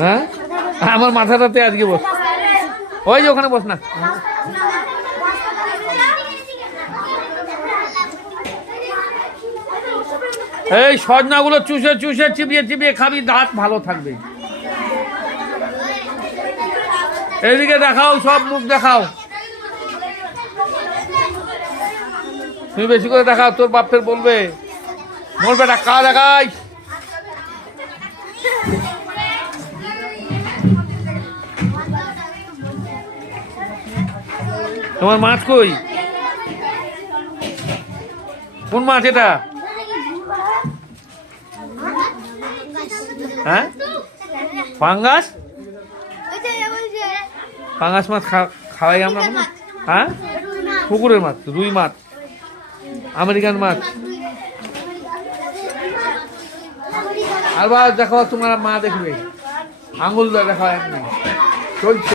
হ্যাঁ আমার মাথাটাতে আজকে বস, ওই যে ওখানে বস না। এই সজনাগুলো চুষে চুষে চিবিয়ে চিবিয়ে খাবি, দাঁত ভালো থাকবে। এইদিকে দেখাও, সব মুখ দেখাও, তুমি বেশি করে দেখাও, তোর বাপ ফের বলবে মোর বেটা কা দেখাই। তোমার মাছ কই? কোন মাছ এটা? হ্যাঁ পাঙ্গাস, পাঙ্গাস মাছ খাওয়াই আমরা। হ্যাঁ পুকুরের মাছ, রুই মাছ, আমেরিকান মাছ। আর দেখাও, তোমার মা দেখবে, আঙুল দেখাও, এমনি চলছে।